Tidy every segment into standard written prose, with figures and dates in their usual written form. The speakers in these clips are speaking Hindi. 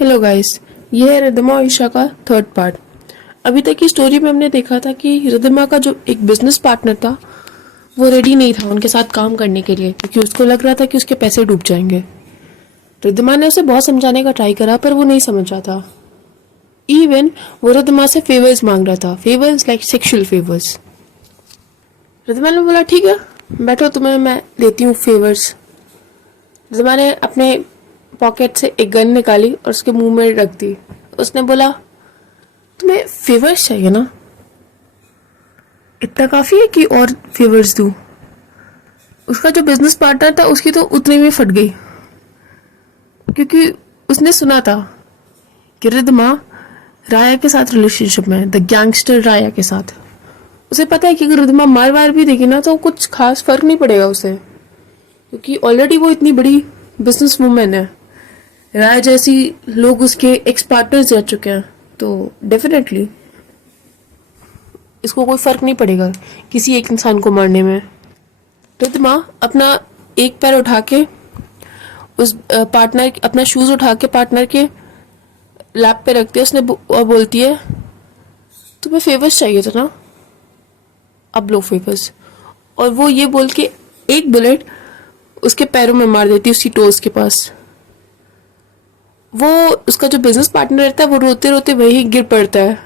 हेलो गाइस, ये है रिद्धिमा और ईशा का थर्ड पार्ट। अभी तक की स्टोरी में हमने देखा था कि रिद्धिमा का जो एक बिजनेस पार्टनर था वो रेडी नहीं था उनके साथ काम करने के लिए, क्योंकि उसको लग रहा था कि उसके पैसे डूब जाएंगे। रिद्धिमा ने उसे बहुत समझाने का ट्राई करा पर वो नहीं समझ रहा था। इवन वो रिद्धिमा से फेवर्स मांग रहा था, favours like sexual favours. Riddhima ने बोला ठीक है बैठो, तुम्हें मैं देती हूँ फेवर्स। रिद्धिमा ने अपने पॉकेट से एक गन निकाली और उसके मुंह में रख दी। उसने बोला तुम्हें फेवर्स चाहिए ना, इतना काफी है कि और फेवर्स दूं। उसका जो बिजनेस पार्टनर था उसकी तो उतने में फट गई, क्योंकि उसने सुना था कि रिद्धिमा राया के साथ रिलेशनशिप में है, द गैंगस्टर राया के साथ। उसे पता है कि अगर रिद्धिमा मार वार भी देगी ना तो कुछ खास फर्क नहीं पड़ेगा उसे, क्योंकि ऑलरेडी वो इतनी बड़ी बिजनेस वूमेन है। राय जैसी लोग उसके एक्स पार्टनर्स रह चुके हैं, तो डेफिनेटली इसको कोई फर्क नहीं पड़ेगा किसी एक इंसान को मारने में। रिद्धिमा अपना एक पैर उठा के उस पार्टनर अपना शूज उठा के पार्टनर के लैप पे रखती है। उसने और बोलती है तुम्हें फेवर्स चाहिए था ना, अब लो फेवर्स। और वो ये बोल के एक बुलेट उसके पैरों में मार देती है, उसकी टोज के पास। वो उसका जो बिजनेस पार्टनर रहता है वो रोते रोते वही गिर पड़ता है।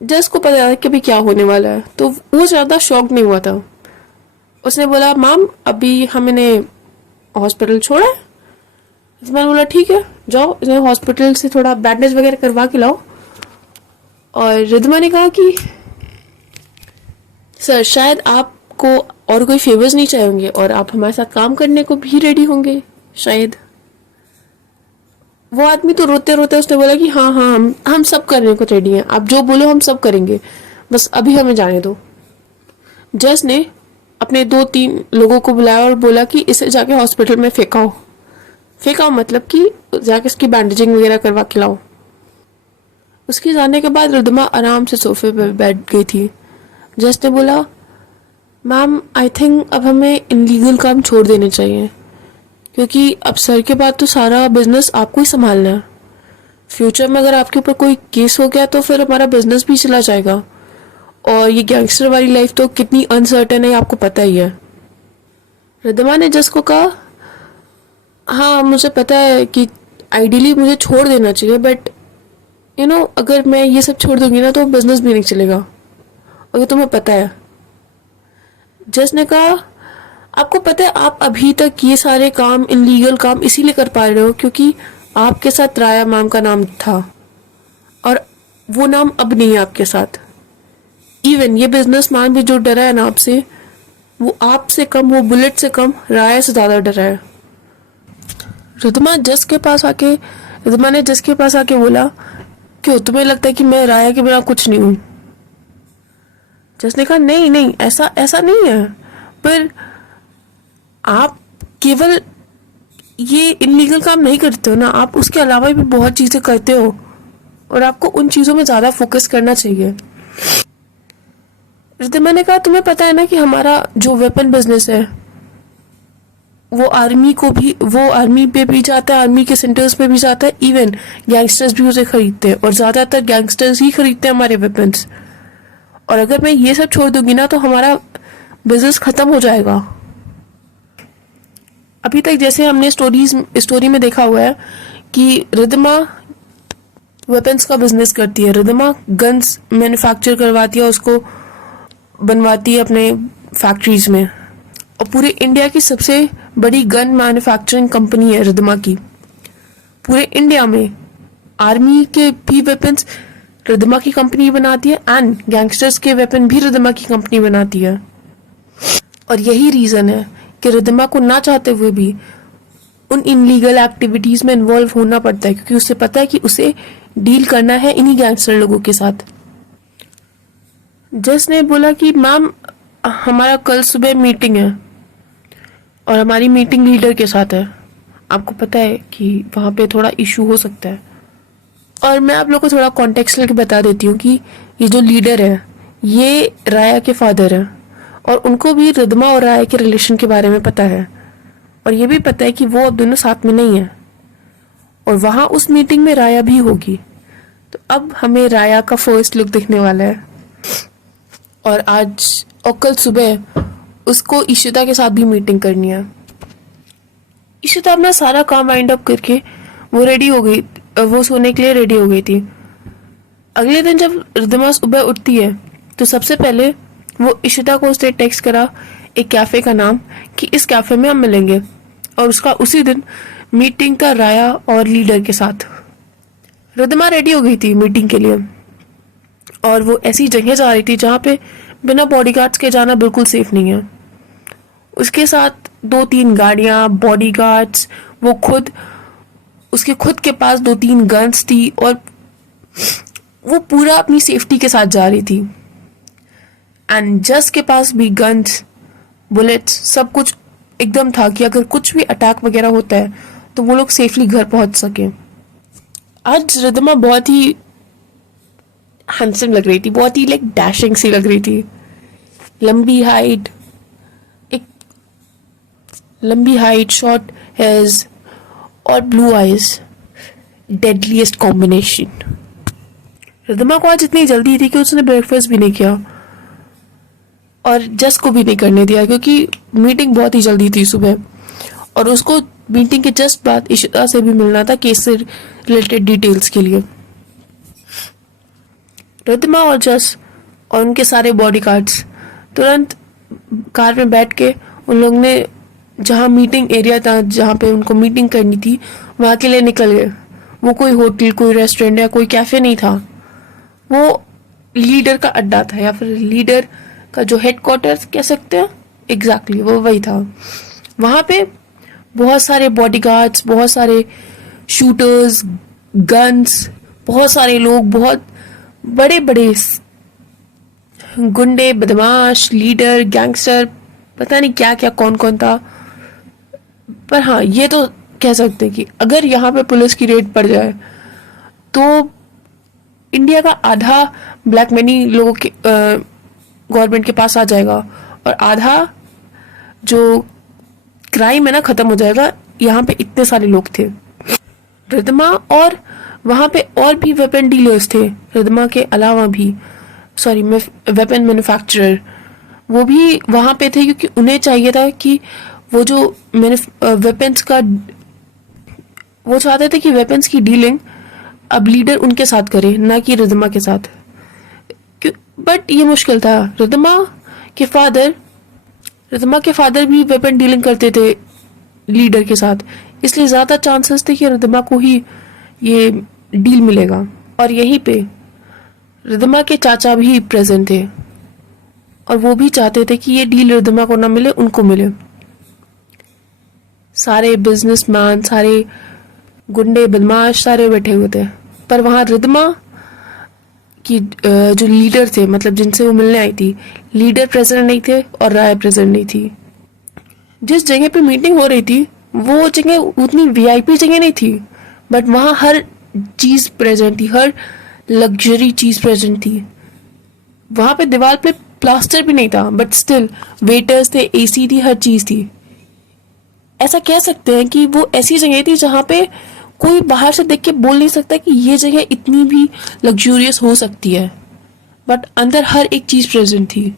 जस को पता है कि अभी क्या होने वाला है, तो वो ज्यादा शॉक नहीं हुआ था। उसने बोला मैम अभी हमने हॉस्पिटल छोड़ा है। मैंने बोला ठीक है जाओ, इन्हें हॉस्पिटल से थोड़ा बैंडेज वगैरह करवा के लाओ। और रिद्धिमा ने कहा कि सर शायद आपको और कोई फेवर्स नहीं चाहिए और आप हमारे साथ काम करने को भी रेडी होंगे शायद। वो आदमी तो रोते रोते उसने बोला कि हाँ हाँ हम सब करने को रेडी हैं, आप जो बोलो हम सब करेंगे, बस अभी हमें जाने दो। जज ने अपने 2-3 लोगों को बुलाया और बोला कि इसे जाके हॉस्पिटल में फेंकाओ मतलब कि जाके इसकी बैंडेजिंग वगैरह करवा के लाओ। उसके जाने के बाद रिद्धिमा आराम से सोफे पर बैठ गई थी। जज ने बोला मैम आई थिंक अब हमें इनलीगल काम छोड़ देने चाहिए, क्योंकि अब सर के बाद तो सारा बिजनेस आपको ही संभालना है। फ्यूचर में अगर आपके ऊपर कोई केस हो गया तो फिर हमारा बिजनेस भी चला जाएगा, और ये गैंगस्टर वाली लाइफ तो कितनी अनसर्टेन है आपको पता ही है। रिद्धिमा ने जस को कहा हाँ मुझे पता है कि आइडियली मुझे छोड़ देना चाहिए, बट अगर मैं ये सब छोड़ दूंगी ना तो बिजनेस भी नहीं चलेगा, और ये तुम्हें पता है। जस ने कहा आपको पता है आप अभी तक ये सारे काम इनलीगल काम इसीलिए कर पा रहे हो क्योंकि आपके साथ राया मैम का नाम था, और वो नाम अब नहीं है आपके साथ। इवन ये बिजनेसमैन भी जो डरा है ना आपसे, वो आपसे कम, वो बुलेट से कम राया से ज्यादा डरा है। रिद्धिमा ने जस के पास आके बोला क्यों तुम्हें लगता है कि मैं राया के बिना कुछ नहीं हूं। जस ने कहा नहीं नहीं ऐसा नहीं है, पर आप केवल ये इनलीगल काम नहीं करते हो ना, आप उसके अलावा भी बहुत चीजें करते हो और आपको उन चीजों में ज्यादा फोकस करना चाहिए। रिद्धिमा ने कहा तुम्हें पता है ना कि हमारा जो वेपन बिजनेस है वो आर्मी पे भी जाता है, आर्मी के सेंटर्स पे भी जाता है, इवन गैंगस्टर्स भी उसे खरीदते हैं, और ज्यादातर गैंगस्टर्स ही खरीदते हैं हमारे वेपन्स। और अगर मैं ये सब छोड़ दूंगी ना तो हमारा बिजनेस खत्म हो जाएगा। अभी तक जैसे हमने स्टोरी में देखा हुआ है कि रिद्धिमा वेपन्स का बिजनेस करती है, रिद्धिमा गन्स मैन्युफैक्चर करवाती है, उसको बनवाती है अपने फैक्ट्रीज में, और पूरे इंडिया की सबसे बड़ी गन मैन्युफैक्चरिंग कंपनी है रिद्धिमा की। पूरे इंडिया में आर्मी के भी वेपन्स रिद्धिमा की कंपनी बनाती है, एंड गैंगस्टर्स के वेपन भी रिद्धिमा की कंपनी बनाती है। और यही रीजन है कि रिद्धिमा को ना चाहते हुए भी उन इनलीगल एक्टिविटीज में इन्वॉल्व होना पड़ता है, क्योंकि उसे पता है कि उसे डील करना है इन्हीं गैंगस्टर लोगों के साथ। जस ने बोला कि मैम हमारा कल सुबह मीटिंग है और हमारी मीटिंग लीडर के साथ है, आपको पता है कि वहां पे थोड़ा इशू हो सकता है। और मैं आप लोगों को थोड़ा कॉन्टेक्स्ट लेके बता देती हूँ कि ये जो लीडर है ये राया के फादर है, और उनको भी रिद्धिमा और राय के रिलेशन के बारे में पता है, और ये भी पता है कि वो अब दोनों साथ में नहीं है। और वहां उस मीटिंग में राया भी होगी। तो अब हमें राया का फर्स्ट लुक दिखने वाला है। और आज और कल सुबह उसको इशिता के साथ भी मीटिंग करनी है। इशिता अपना सारा काम वाइंड अप करके वो रेडी हो गई, वो सोने के लिए रेडी हो गई थी। अगले दिन जब रिद्धिमा सुबह उठती है तो सबसे पहले वो इशिता को उसने टेक्स्ट करा एक कैफे का नाम कि इस कैफे में हम मिलेंगे, और उसका उसी दिन मीटिंग था राया और लीडर के साथ। रिद्धिमा रेडी हो गई थी मीटिंग के लिए, और वो ऐसी जगह जा रही थी जहाँ पे बिना बॉडीगार्ड्स के जाना बिल्कुल सेफ नहीं है। उसके साथ 2-3 गाड़ियां, बॉडीगार्ड्स, वो खुद, उसके खुद के पास 2-3 गन्स थी, और वो पूरा अपनी सेफ्टी के साथ जा रही थी। एंड जस के पास भी गन्स, बुलेट्स, सब कुछ एकदम था कि अगर कुछ भी अटैक वगैरह होता है तो वो लोग सेफली घर पहुंच सके। आज रिद्धिमा बहुत ही हैंडसम लग रही थी, बहुत ही लाइक डैशिंग सी लग रही थी। लंबी हाइट, एक लंबी हाइट, शॉर्ट हेयर्स और blue eyes, deadliest combination. Riddhima को आज इतनी जल्दी थी कि उसने ब्रेकफास्ट भी नहीं किया और जस को भी नहीं करने दिया, क्योंकि मीटिंग बहुत ही जल्दी थी सुबह, और उसको मीटिंग के जस्ट बाद इशिता से भी मिलना था केस से रिलेटेड डिटेल्स के लिए। रिद्धिमा और जस और उनके सारे बॉडीगार्ड्स तुरंत कार में बैठ के उन लोग ने जहाँ मीटिंग एरिया था, जहाँ पे उनको मीटिंग करनी थी, वहाँ के लिए निकल गए। वो कोई होटल, कोई रेस्टोरेंट या कोई कैफे नहीं था, वो लीडर का अड्डा था, या फिर लीडर का जो हेडक्वार्टर्स कह सकते हैं, एग्जैक्टली वो वही था। वहाँ पे बहुत सारे बॉडीगार्ड्स, बहुत सारे शूटर्स, गन्स, बहुत सारे लोग, बहुत बड़े बड़े गुंडे, बदमाश, लीडर, गैंगस्टर, पता नहीं क्या क्या कौन कौन था। पर हाँ, ये तो कह सकते हैं कि अगर यहाँ पे पुलिस की रेड पड़ जाए तो इंडिया का आधा ब्लैक मनी लोगों के गवर्नमेंट के पास आ जाएगा, और आधा जो क्राइम है ना खत्म हो जाएगा। यहाँ पे इतने सारे लोग थे रिद्धिमा, और वहाँ पे और भी वेपन डीलर्स थे रिद्धिमा के अलावा भी, सॉरी, वेपन मैन्युफैक्चरर, वो भी वहाँ पे थे, क्योंकि उन्हें चाहिए था कि वो जो वेपन्स का, वो चाहते थे कि वेपन्स की डीलिंग अब लीडर उनके साथ करे, ना कि रिद्धिमा के साथ। बट ये मुश्किल था। रिद्धिमा के फादर भी वेपन डीलिंग करते थे लीडर के साथ, इसलिए ज्यादा चांसेस थे कि रिद्धिमा को ही ये डील मिलेगा। और यहीं पे रिद्धिमा के चाचा भी प्रेजेंट थे, और वो भी चाहते थे कि ये डील रिद्धिमा को ना मिले, उनको मिले। सारे बिजनेसमैन, सारे गुंडे, बदमाश सारे बैठे हुए थे, पर वहां रिद्धिमा की जो लीडर थे, मतलब जिनसे वो मिलने आई थी, लीडर प्रेजेंट नहीं थे और राय प्रेजेंट नहीं थी। जिस जगह पे मीटिंग हो रही थी वो जगह उतनी वीआईपी जगह नहीं थी, बट वहां हर चीज प्रेजेंट थी, हर लग्जरी चीज प्रेजेंट थी। वहां पे दीवार पे प्लास्टर भी नहीं था, बट स्टिल वेटर्स थे, एसी थी, हर चीज थी। ऐसा कह सकते हैं कि वो ऐसी जगह थी जहां पे कोई बाहर से देख के बोल नहीं सकता कि ये जगह इतनी भी लग्जूरियस हो सकती है, बट अंदर हर एक चीज प्रेजेंट थी।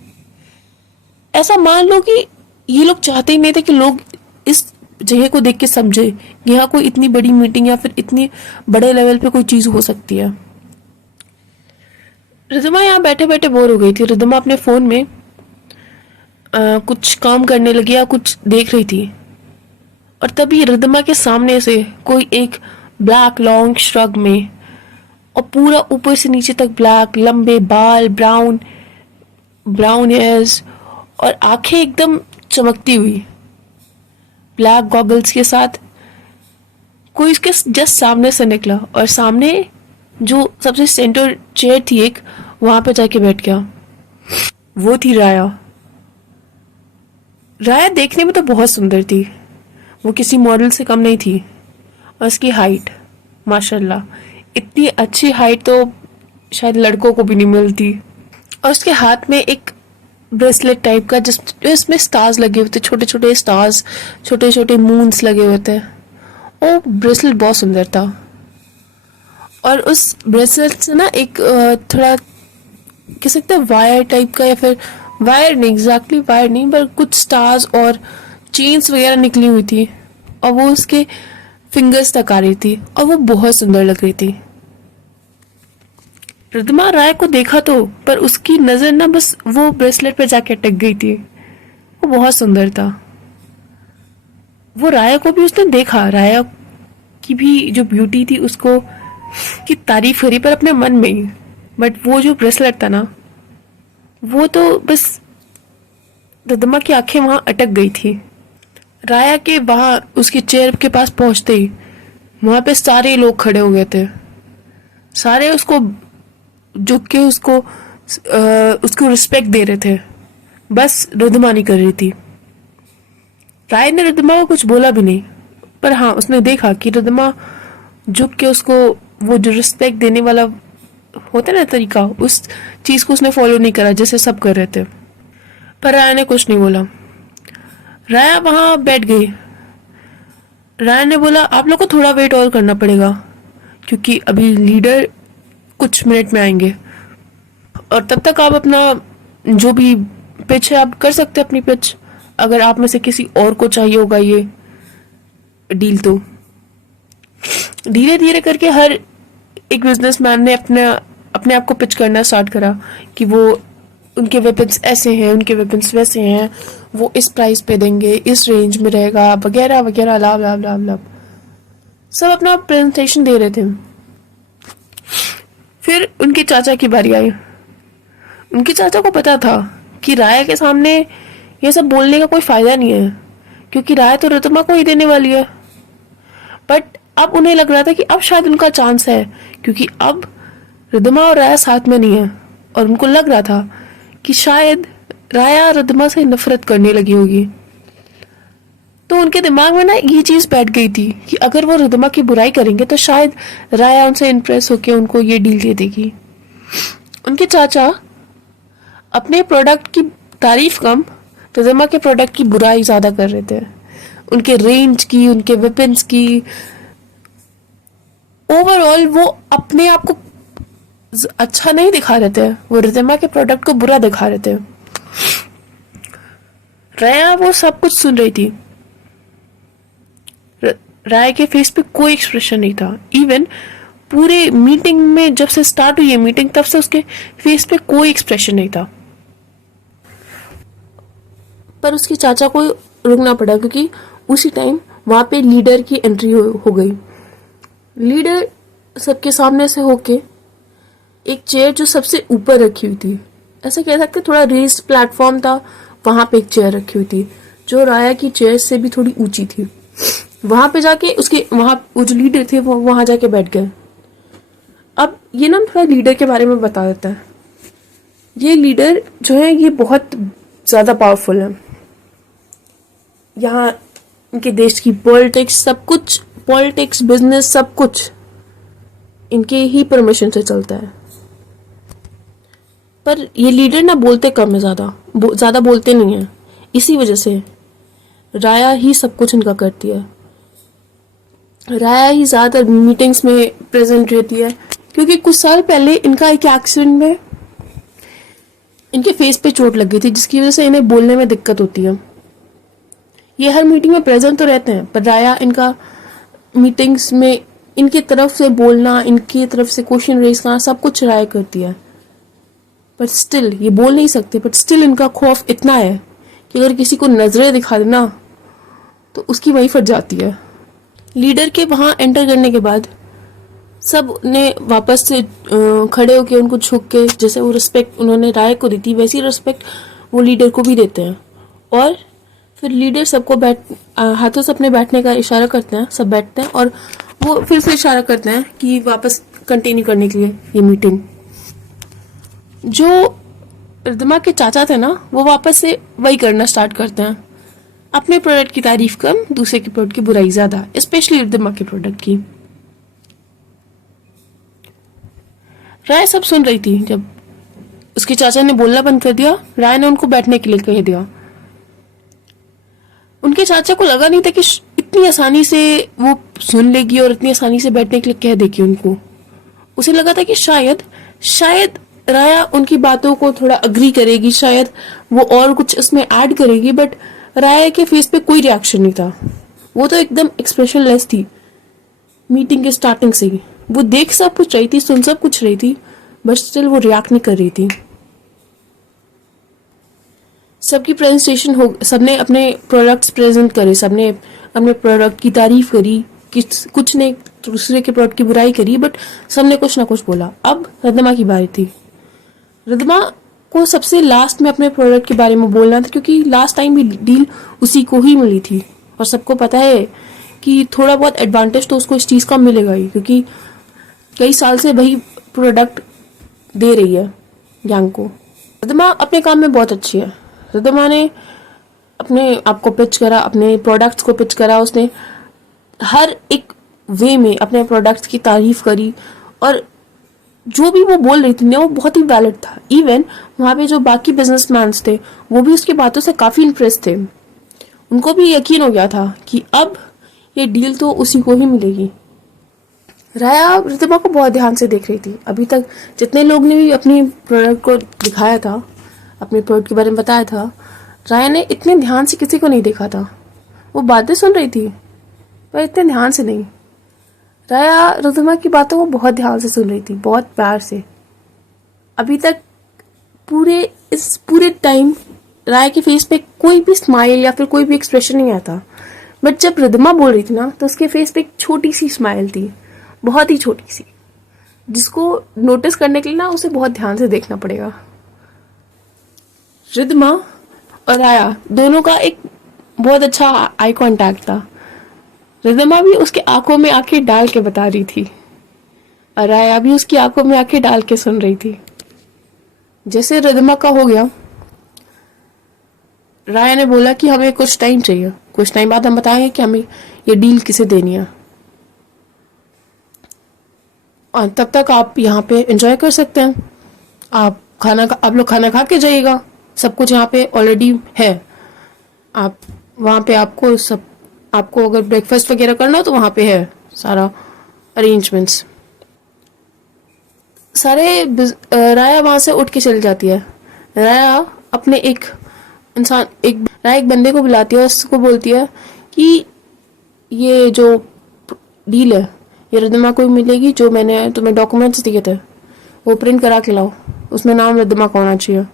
ऐसा मान लो कि ये लोग चाहते ही नहीं थे कि लोग इस जगह को देख के समझे कि यहाँ कोई इतनी बड़ी मीटिंग या फिर इतनी बड़े लेवल पे कोई चीज हो सकती है। रिद्धिमा यहाँ बैठे बैठे बोर हो गई थी। रिद्धिमा अपने फोन में कुछ काम करने लगी या कुछ देख रही थी, और तभी रिद्धिमा के सामने से कोई एक ब्लैक लॉन्ग श्रग में, और पूरा ऊपर से नीचे तक ब्लैक, लंबे बाल, ब्राउन हेयर्स और आंखें एकदम चमकती हुई, ब्लैक गॉगल्स के साथ कोई इसके जस्ट सामने से निकला, और सामने जो सबसे सेंटर चेयर थी एक, वहां पे जाके बैठ गया। वो थी राया। राया देखने में तो बहुत सुंदर थी, वो किसी मॉडल से कम नहीं थी, और उसकी हाइट माशाल्लाह, इतनी अच्छी हाइट तो शायद लड़कों को भी नहीं मिलती। और उसके हाथ में एक ब्रेसलेट टाइप का जिसमें स्टार्स लगे हुए थे, छोटे छोटे स्टार्स, छोटे छोटे मून्स लगे हुए थे, वो ब्रेसलेट बहुत सुंदर था, और उस ब्रेसलेट से ना एक थोड़ा कह सकते हैं वायर टाइप का, या फिर वायर नहीं, एग्जैक्टली वायर नहीं, पर कुछ स्टार्स और चेन्स वगैरह निकली हुई थी, और वो उसके फिंगर्स तक आ रही थी, और वो बहुत सुंदर लग रही थी। रिद्धिमा राय को देखा तो, पर उसकी नजर ना बस वो ब्रेसलेट पे जाके अटक गई थी। वो बहुत सुंदर था। वो राया को भी उसने देखा, राया की भी जो ब्यूटी थी उसको की तारीफ करी, पर अपने मन में ही। बट वो जो ब्रेसलेट था ना, वो तो बस रिद्धिमा की आंखें वहां अटक गई थी। राया के वहां उसके चेयर के पास पहुंचते ही वहां पे सारे लोग खड़े हो गए थे। सारे उसको झुक के उसको रिस्पेक्ट दे रहे थे, बस रिद्धिमा नहीं कर रही थी। राय ने रिद्धिमा को कुछ बोला भी नहीं, पर हाँ उसने देखा कि रिद्धिमा झुक के उसको वो जो रिस्पेक्ट देने वाला होता है ना तरीका, उस चीज को उसने फॉलो नहीं करा जैसे सब कर रहे थे। पर राया ने कुछ नहीं बोला। राया वहां बैठ गई। राया ने बोला आप लोग को थोड़ा वेट और करना पड़ेगा, क्योंकि अभी लीडर कुछ मिनट में आएंगे, और तब तक आप अपना जो भी पिच है आप कर सकते हैं अपनी पिच, अगर आप में से किसी और को चाहिए होगा ये डील। तो धीरे धीरे करके हर एक बिजनेसमैन ने अपने आप को पिच करना स्टार्ट करा कि वो उनके वेपन्स ऐसे हैं, उनके वेपन्स वैसे हैं, वो इस प्राइस पे देंगे, इस रेंज में रहेगा, वगैरह वगैरह, लाभ लाभ लाभ लाभ, सब अपना प्रेजेंटेशन दे रहे थे। फिर उनके चाचा की बारी आई। उनके चाचा को पता था कि राया के सामने ये सब बोलने का कोई फायदा नहीं है, क्योंकि राय तो रिद्धिमा को ही देने वाली है। बट अब उन्हें लग रहा था कि अब शायद उनका चांस है, क्योंकि अब रिद्धिमा और राया साथ में नहीं है, और उनको लग रहा था कि शायद राया रिद्धिमा से नफरत करने लगी होगी। तो उनके दिमाग में ना ये चीज बैठ गई थी कि अगर वो रिद्धिमा की बुराई करेंगे तो शायद राया उनसे इम्प्रेस होकर उनको ये डील दे देगी। उनके चाचा अपने प्रोडक्ट की तारीफ कम, रिद्धिमा के प्रोडक्ट की बुराई ज्यादा कर रहे थे, उनके रेंज की, उनके वेपन्स की। ओवरऑल वो अपने आप को अच्छा नहीं दिखा रहे थे, वो रिद्धिमा के प्रोडक्ट को बुरा दिखा रहे थे। राया वो सब कुछ सुन रही थी। राय के फेस पे कोई एक्सप्रेशन नहीं था। इवन पूरे मीटिंग में जब से स्टार्ट हुई है मीटिंग, तब से उसके फेस पे कोई एक्सप्रेशन नहीं था। पर उसके चाचा को रुकना पड़ा, क्योंकि उसी टाइम वहां पे लीडर की एंट्री हो गई। लीडर सबके सामने से होके एक चेयर जो सबसे ऊपर रखी हुई थी, ऐसा कह सकते थोड़ा रेस्ड प्लेटफॉर्म था, वहां पे एक चेयर रखी हुई थी जो राया की चेयर से भी थोड़ी ऊंची थी। वहां पे जाके उसके वहां वो जो लीडर थे वो वहां जाके बैठ गए। अब ये ना थोड़ा लीडर के बारे में बता देता है। ये लीडर जो है ये बहुत ज्यादा पावरफुल है। यहाँ इनके देश की पॉलिटिक्स, सब कुछ, पॉलिटिक्स, बिजनेस, सब कुछ इनके ही परमिशन से चलता है। पर ये लीडर ना बोलते कम है, ज्यादा बोलते नहीं है। इसी वजह से राया ही सब कुछ इनका करती है। राया ही ज्यादातर मीटिंग्स में प्रेजेंट रहती है, क्योंकि कुछ साल पहले इनका एक एक्सीडेंट में इनके फेस पे चोट लग गई थी, जिसकी वजह से इन्हें बोलने में दिक्कत होती है। ये हर मीटिंग में प्रेजेंट तो रहते हैं, पर राया इनका मीटिंग्स में इनकी तरफ से बोलना, इनकी तरफ से क्वेश्चन रेज करना, सब कुछ राया करती है। पर स्टिल ये बोल नहीं सकते, बट स्टिल इनका खौफ इतना है कि अगर किसी को नजरें दिखा देना तो उसकी वहीं फट जाती है। लीडर के वहां एंटर करने के बाद सब ने वापस से खड़े होकर उनको झुक के, जैसे वो रिस्पेक्ट उन्होंने राय को दी थी वैसी रिस्पेक्ट वो लीडर को भी देते हैं। और फिर लीडर सबको हाथों से अपने बैठने का इशारा करते हैं, सब बैठते हैं, और वो फिर से इशारा करते हैं कि वापस कंटिन्यू करने के लिए ये मीटिंग। जो रिद्धिमा के चाचा थे ना, वो वापस से वही करना स्टार्ट करते हैं, अपने प्रोडक्ट की तारीफ कम, दूसरे के प्रोडक्ट की बुराई ज्यादा, स्पेशली रिद्धिमा के प्रोडक्ट की। राय सब सुन रही थी। जब उसके चाचा ने बोलना बंद कर दिया, राय ने उनको बैठने के लिए कह दिया। उनके चाचा को लगा नहीं था कि इतनी आसानी से वो सुन लेगी और इतनी आसानी से बैठने के लिए कह देगी उनको। उसे लगा था कि शायद शायद राया उनकी बातों को थोड़ा अग्री करेगी, शायद वो और कुछ उसमें ऐड करेगी, बट राया के फेस पे कोई रिएक्शन नहीं था। वो तो एकदम एक्सप्रेशन लेस थी मीटिंग के स्टार्टिंग से ही। वो देख सब कुछ रही थी, सुन सब कुछ रही थी, बट स्टिल वो रिएक्ट नहीं कर रही थी। सबकी प्रेजेंटेशन हो, सबने अपने प्रोडक्ट्स प्रेजेंट करे, सबने अपने प्रोडक्ट की तारीफ करी, कुछ ने दूसरे के प्रोडक्ट की बुराई करी, बट सबने कुछ ना कुछ बोला। अब रिद्धिमा की बारी थी। रिद्धिमा को सबसे लास्ट में अपने प्रोडक्ट के बारे में बोलना था, क्योंकि लास्ट टाइम भी डील उसी को ही मिली थी और सबको पता है कि थोड़ा बहुत एडवांटेज तो उसको इस चीज़ का मिलेगा ही, क्योंकि कई साल से वही प्रोडक्ट दे रही है गैंग को। रिद्धिमा अपने काम में बहुत अच्छी है। रिद्धिमा ने अपने आप को पिच करा, अपने प्रोडक्ट्स को पिच करा, उसने हर एक वे में अपने प्रोडक्ट्स की तारीफ करी और जो भी वो बोल रही थी ना वो बहुत ही वैलिड था। इवन वहाँ पे जो बाकी बिजनेसमैन थे वो भी उसकी बातों से काफ़ी इम्प्रेस थे। उनको भी यकीन हो गया था कि अब ये डील तो उसी को ही मिलेगी। राया रिद्धिमा को बहुत ध्यान से देख रही थी। अभी तक जितने लोग ने भी अपनी प्रोडक्ट को दिखाया था, अपने प्रोडक्ट के बारे में बताया था, राया ने इतने ध्यान से किसी को नहीं देखा था। वो बातें सुन रही थी पर इतने ध्यान से नहीं। राया रिद्धिमा की बातों को बहुत ध्यान से सुन रही थी, बहुत प्यार से। अभी तक इस पूरे टाइम राया के फेस पे कोई भी स्माइल या फिर कोई भी एक्सप्रेशन नहीं आता, बट जब रिद्धिमा बोल रही थी ना तो उसके फेस पे एक छोटी सी स्माइल थी, बहुत ही छोटी सी, जिसको नोटिस करने के लिए ना उसे बहुत ध्यान से देखना पड़ेगा। रिद्धिमा और राया दोनों का एक बहुत अच्छा आई कांटेक्ट था। रिद्धिमा भी उसके आंखों में आंखें डाल के बता रही थी और राया भी उसकी आंखों में आंखें डाल के सुन रही थी। जैसे रिद्धिमा का हो गया, राया ने बोला कि हमें कुछ टाइम चाहिए, कुछ टाइम बाद हम बताएंगे कि हमें ये डील किसे देनी है और तब तक आप यहाँ पे एंजॉय कर सकते हैं। आप लोग खाना खा के जाइएगा, सब कुछ यहाँ पे ऑलरेडी है। आप वहाँ पे आपको अगर ब्रेकफास्ट वगैरह करना हो तो वहाँ पे है सारा अरेंजमेंट्स सारे। राया वहाँ से उठ के चली जाती है। राया अपने राया एक बंदे को बुलाती है और उसको बोलती है कि ये जो डील है ये रिद्धिमा को मिलेगी, जो मैंने तुम्हें डॉक्यूमेंट्स दिए थे वो प्रिंट करा के लाओ, उसमें नाम रिद्धिमा का होना चाहिए।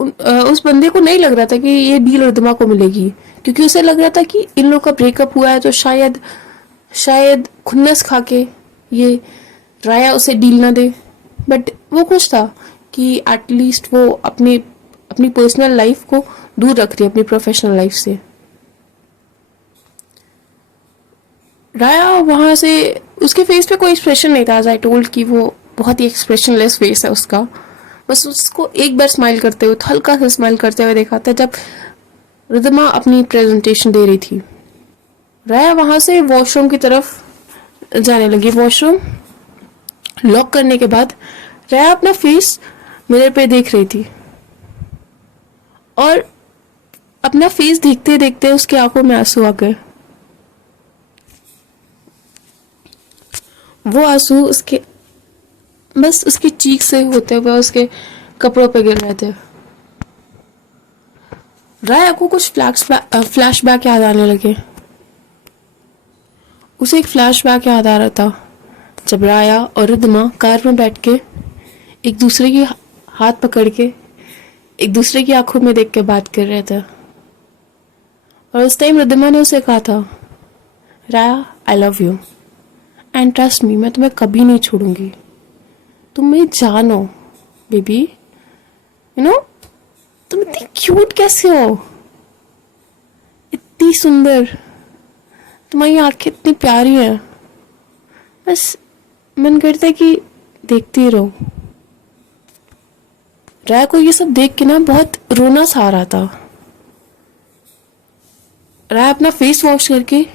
उस बंदे को नहीं लग रहा था कि ये डील रिद्धिमा को मिलेगी, क्योंकि उसे लग रहा था कि इन लोग का ब्रेकअप हुआ है तो शायद खुन्नस खा के ये राया उसे डील ना दे। बट वो खुश था कि एटलीस्ट वो अपनी पर्सनल लाइफ को दूर रख रही है अपनी प्रोफेशनल लाइफ से। राया वहां से, उसके फेस पे कोई एक्सप्रेशन नहीं था, एज आई टोल्ड कि वो बहुत ही एक्सप्रेशनलेस फेस है उसका। बस उसको एक बार स्माइल करते हुए, हल्का सा स्माइल करते हुए देखा था जब रिद्धिमा अपनी प्रेजेंटेशन दे रही थी। राया वहां से वॉशरूम की तरफ जाने लगी। वॉशरूम लॉक करने के बाद राया अपना फेस मिरर पे देख रही थी और अपना फेस देखते देखते उसकी आंखों में आंसू आ गए। वो आंसू उसकी चीख से होते हुए उसके कपड़ों पे गिर रहे थे। राया को कुछ फ्लैशबैक याद आने लगे। उसे एक फ्लैशबैक याद आ रहा था जब राया और रिद्धिमा कार में बैठ के एक दूसरे की हाथ पकड़ के एक दूसरे की आंखों में देख के बात कर रहे थे। और उस टाइम रिद्धिमा ने उसे कहा था, राया I love you and trust me, मैं तुम्हें कभी नहीं छोड़ूंगी, तुम मेरी जान हो बेबी, यू नो तुम इतनी क्यूट कैसे हो, इतनी सुंदर, तुम्हारी आंखें इतनी प्यारी हैं, बस मन करता है कि देखती ही रहो। राया को ये सब देख के ना बहुत रोना सा आ रहा था। राया अपना फेस वॉश करके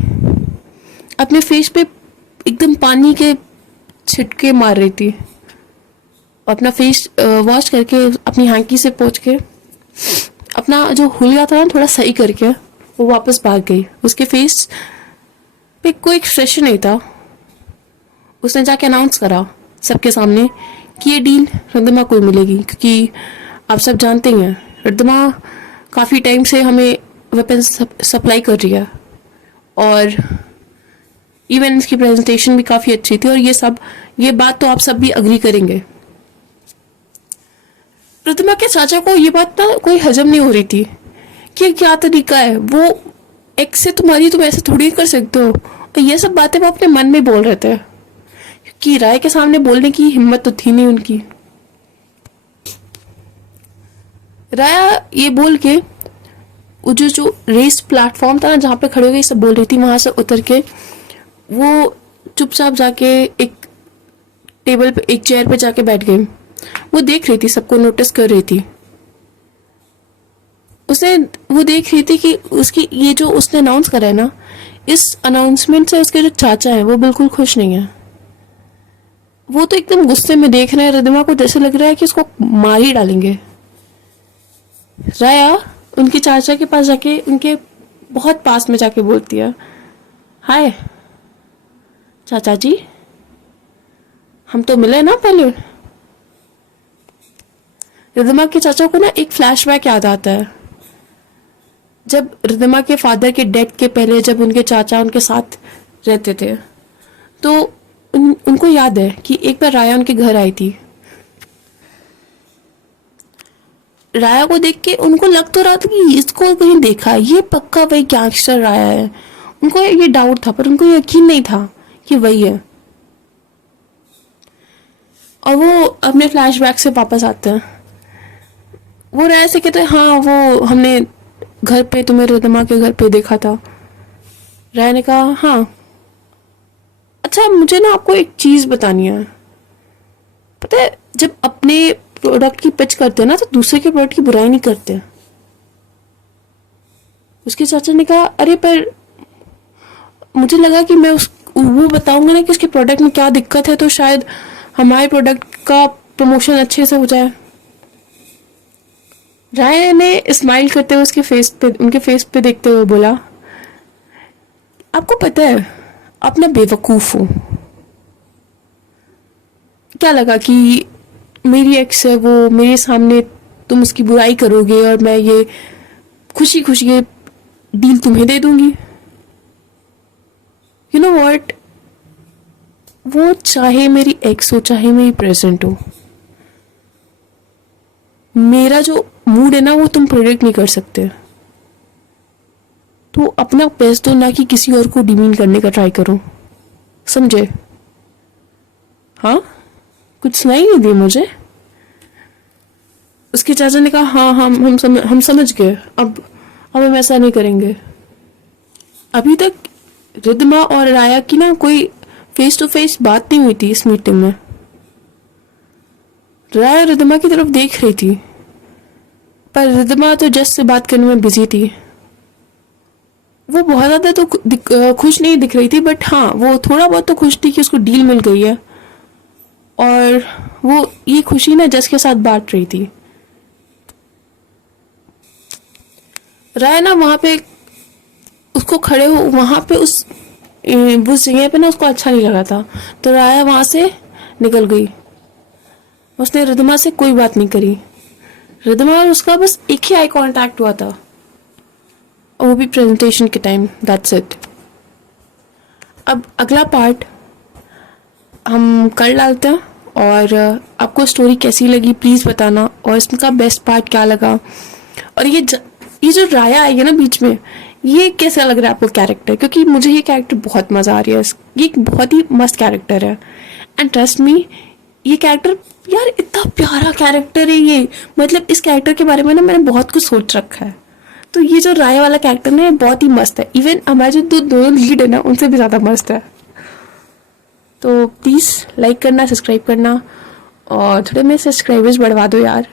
अपने फेस पे एकदम पानी के छिटके मार रही थी। अपना फेस वॉश करके अपनी हैंकी से पोंछ के अपना जो हुलिया था ना थोड़ा सही करके वो वापस भाग गई। उसके फेस पे कोई एक्सप्रेशन नहीं था। उसने जाके अनाउंस करा सबके सामने कि ये डील रिद्धिमा को ही मिलेगी, क्योंकि आप सब जानते ही हैं रिद्धिमा काफ़ी टाइम से हमें वेपन सप्लाई कर रही है और इवन इसकी प्रेजेंटेशन भी काफ़ी अच्छी थी, और ये बात तो आप सब भी अग्री करेंगे। रिद्धिमा के चाचा को ये बात ना कोई हजम नहीं हो रही थी कि क्या तरीका है, वो एक से तुम्हारी तुम ऐसे थोड़ी कर सकते हो, और ये सब बातें वो अपने मन में बोल रहे थे कि राय के सामने बोलने की हिम्मत तो थी नहीं उनकी। राया ये बोल के वो जो रेस प्लेटफॉर्म था ना जहाँ पे खड़े हो गए सब बोल रही थी, वहां से उतर के वो चुपचाप जाके एक टेबल पे एक चेयर पे जाके बैठ गई। वो देख रही थी, सबको नोटिस कर रही थी। वो देख रही थी कि उसकी ये जो उसने अनाउंस करा है ना, इस अनाउंसमेंट से उसके जो चाचा है वो बिल्कुल खुश नहीं है। वो तो एकदम गुस्से में देख रहे हैं रिद्धिमा को, जैसे लग रहा है कि उसको मार ही डालेंगे। राया उनके चाचा के पास जाके उनके बहुत पास में जाके बोलती है, हाय चाचा जी, हम तो मिले ना पहले। रिद्धिमा के चाचा को ना एक फ्लैशबैक याद आता है, जब रिद्धिमा के फादर के डेथ के पहले जब उनके चाचा उनके साथ रहते थे, तो उनको याद है कि एक बार राया उनके घर आई थी। राया को देख के उनको लग तो रहा था कि इसको कहीं देखा है, ये पक्का वही गैंगस्टर राया है। उनको ये डाउट था पर उनको यकीन नहीं था कि वही है। और वो अपने फ्लैशबैक से वापस आते हैं। वो राया से कहते हैं, हाँ वो हमने घर पे तुम्हें रिद्धिमा के घर पे देखा था। राया ने कहा, हाँ अच्छा मुझे ना आपको एक चीज बतानी है। पता है जब अपने प्रोडक्ट की पिच करते हैं ना तो दूसरे के प्रोडक्ट की बुराई नहीं करते। उसके चाचा ने कहा, अरे पर मुझे लगा कि मैं वो बताऊंगा ना कि उसके प्रोडक्ट में क्या दिक्कत है तो शायद हमारे प्रोडक्ट का प्रमोशन अच्छे से हो जाए। राय ने स्माइल करते हुए उनके फेस पे देखते हुए बोला, आपको पता है आप ना बेवकूफ हो। क्या लगा कि मेरी एक्स है वो मेरे सामने तुम उसकी बुराई करोगे और मैं ये खुशी खुशी ये डील तुम्हें दे दूंगी। यू नो व्हाट, वो चाहे मेरी एक्स हो चाहे मेरी प्रेजेंट हो, मेरा जो मूड है ना वो तुम प्रेडिक्ट नहीं कर सकते। तो अपना बेस्ट दो, ना कि किसी और को डिमीन करने का ट्राई करो, समझे? हाँ कुछ सुनाई नहीं दी मुझे। उसके चाचा ने कहा, हाँ हम समझ गए, अब हम ऐसा नहीं करेंगे। अभी तक रिद्धिमा और राया की ना कोई फेस टू फेस बात नहीं हुई थी इस मीटिंग में। राया रिद्धिमा की तरफ देख रही थी पर रिद्धिमा तो जस्ट से बात करने में बिजी थी। वो बहुत ज्यादा तो खुश नहीं दिख रही थी, बट हाँ वो थोड़ा बहुत तो खुश थी कि उसको डील मिल गई है, और वो ये खुशी ना जस के साथ बांट रही थी। राय ना वहां पे उसको खड़े हो वहां पे उस जगह पे ना उसको अच्छा नहीं लगा था, तो राया वहां से निकल गई। उसने रिद्धिमा से कोई बात नहीं करी। रिद्धिमा और उसका बस एक ही आई कांटेक्ट हुआ था, और वो भी प्रेजेंटेशन के टाइम। That's it. अब अगला पार्ट हम कर डालते हैं, और आपको स्टोरी कैसी लगी प्लीज बताना, और इसका बेस्ट पार्ट क्या लगा, और ये जो राया आई है ना बीच में, ये कैसा लग रहा है आपको कैरेक्टर, क्योंकि मुझे ये कैरेक्टर बहुत मजा आ रही है। ये एक बहुत ही मस्त कैरेक्टर है, एंड ट्रस्ट मी ये कैरेक्टर यार इतना प्यारा कैरेक्टर है ये। मतलब इस कैरेक्टर के बारे में ना मैंने बहुत कुछ सोच रखा है। तो ये जो राय वाला कैरेक्टर ना बहुत ही मस्त है। इवन हमारे जो दोनों लीड है ना उनसे भी ज्यादा मस्त है। तो प्लीज लाइक करना, सब्सक्राइब करना, और थोड़े मेरे सब्सक्राइबर्स बढ़वा दो यार।